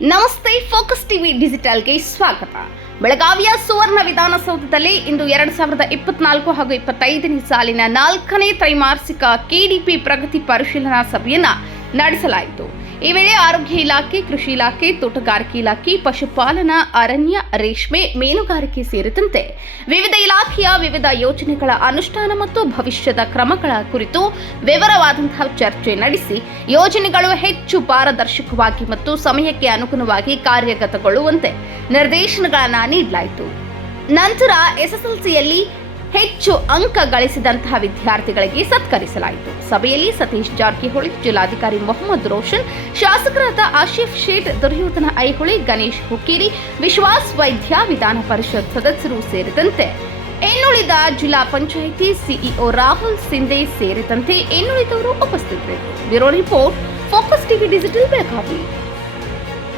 ನಮಸ್ತೆ, focus TV ಡಿಜಿಟಲ್ಗೆ ಸ್ವಾಗತ. ಬೆಳಗಾವಿಯ ಸುವರ್ಣ ವಿಧಾನಸೌಧದಲ್ಲಿ ಇಂದು ಎರಡು ಸಾವಿರದ ಇಪ್ಪತ್ನಾಲ್ಕು ಹಾಗೂ ಇಪ್ಪತ್ತೈದನೇ ಸಾಲಿನ ನಾಲ್ಕನೇ ತ್ರೈಮಾಸಿಕ ಕೆಡಿಪಿ ಪ್ರಗತಿ ಪರಿಶೀಲನಾ ಸಭೆಯನ್ನು ನಡೆಸಲಾಯಿತು. ಈ ವೇಳೆ ಆರೋಗ್ಯ ಇಲಾಖೆ, ಕೃಷಿ ಇಲಾಖೆ, ತೋಟಗಾರಿಕೆ ಇಲಾಖೆ, ಪಶುಪಾಲನಾ, ಅರಣ್ಯ, ರೇಷ್ಮೆ, ಮೀನುಗಾರಿಕೆ ಸೇರಿದಂತೆ ವಿವಿಧ ಇಲಾಖೆಯ ವಿವಿಧ ಯೋಜನೆಗಳ ಅನುಷ್ಠಾನ ಮತ್ತು ಭವಿಷ್ಯದ ಕ್ರಮಗಳ ಕುರಿತು ವಿವರವಾದಂತಹ ಚರ್ಚೆ ನಡೆಸಿ ಯೋಜನೆಗಳು ಹೆಚ್ಚು ಪಾರದರ್ಶಕವಾಗಿ ಮತ್ತು ಸಮಯಕ್ಕೆ ಅನುಗುಣವಾಗಿ ಕಾರ್ಯಗತಗೊಳ್ಳುವಂತೆ ನಿರ್ದೇಶನಗಳನ್ನು ನೀಡಲಾಯಿತು. ನಂತರ ಎಸ್ಎಸ್ಎಲ್ಸಿಯಲ್ಲಿ ಹೆಚ್ಚು ಅಂಕ ಗಳಿಸಿದಂತಹ ವಿದ್ಯಾರ್ಥಿಗಳಿಗೆ ಸತ್ಕರಿಸಲಾಯಿತು. ಸಭೆಯಲ್ಲಿ ಸತೀಶ್ ಜಾರಕಿಹೊಳಿ, ಜಿಲ್ಲಾಧಿಕಾರಿ ಮೊಹಮ್ಮದ್ ರೋಷನ್, ಶಾಸಕರಾದ ಆಶಿಫ್ ಶೇಟ್, ದುರ್ಯೋಧನ ಐಹೊಳಿ, ಗಣೇಶ್ ಹುಕ್ಕೇರಿ, ವಿಶ್ವಾಸ್ ವೈದ್ಯ, ವಿಧಾನ ಪರಿಷತ್ ಸದಸ್ಯರು ಸೇರಿದಂತೆ ಇನ್ನುಳಿದ ಜಿಲ್ಲಾ ಪಂಚಾಯಿತಿ ಸಿಇಒ ರಾಹುಲ್ ಸಿಂಧೆ ಸೇರಿದಂತೆ ಇನ್ನುಳಿದವರು ಉಪಸ್ಥಿತರಿದ್ದರು. Bureau report, focus TV digital Belagavi.